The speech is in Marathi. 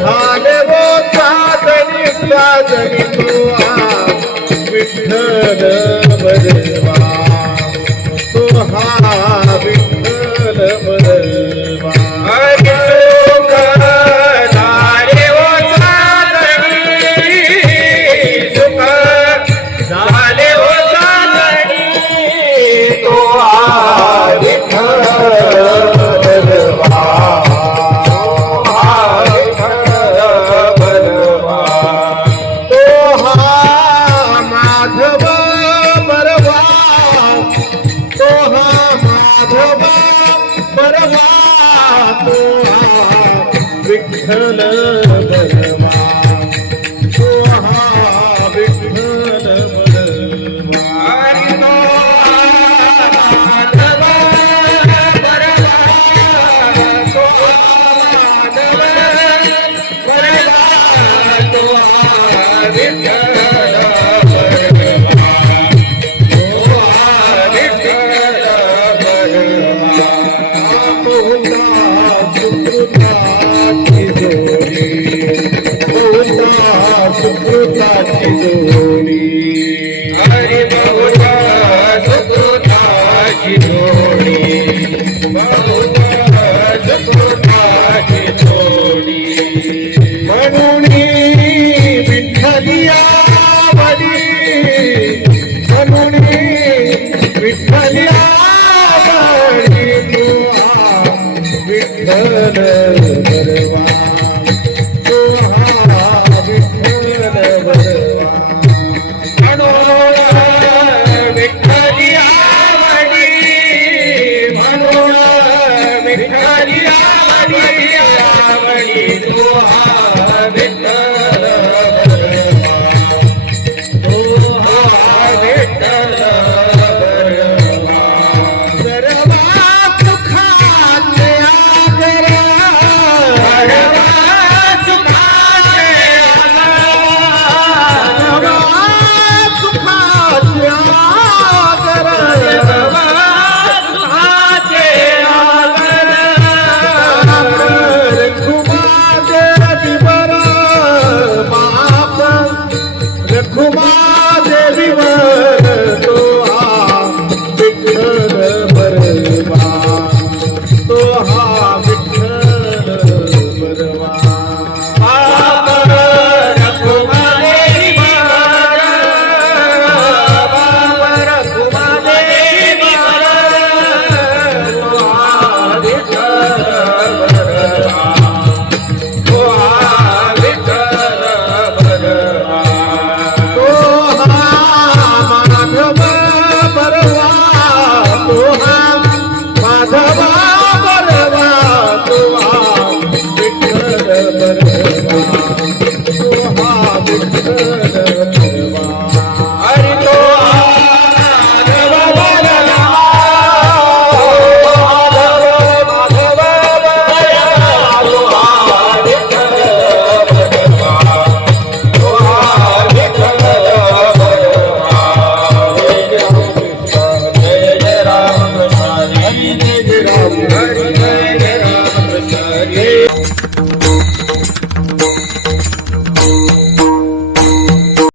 झाले वो साजणी साजणी तो विठ्ठल बरवा तो हा विठ्ठल बरवा हरी सुख झाले वो साजणी सुख झाले वो साजणी तो हा विठ्ठल बरवा विठ्ठल बरवा तो हा विठ्ठल बरवा हरी तो माधव बरवा तो माधव बरवा तो विठ्ठल बरवा तो विठ्ठल बरवा सुकृताची जोडी हरी बहुधा सुकृताची जोडी बहुधा सुकृताची जोडी म्हणून विठ्ठलिया बडी म्हणून विठ्ठलिया बडी तुहा विठ्ठल बरवा विठ्ठलिया आवडी तो हा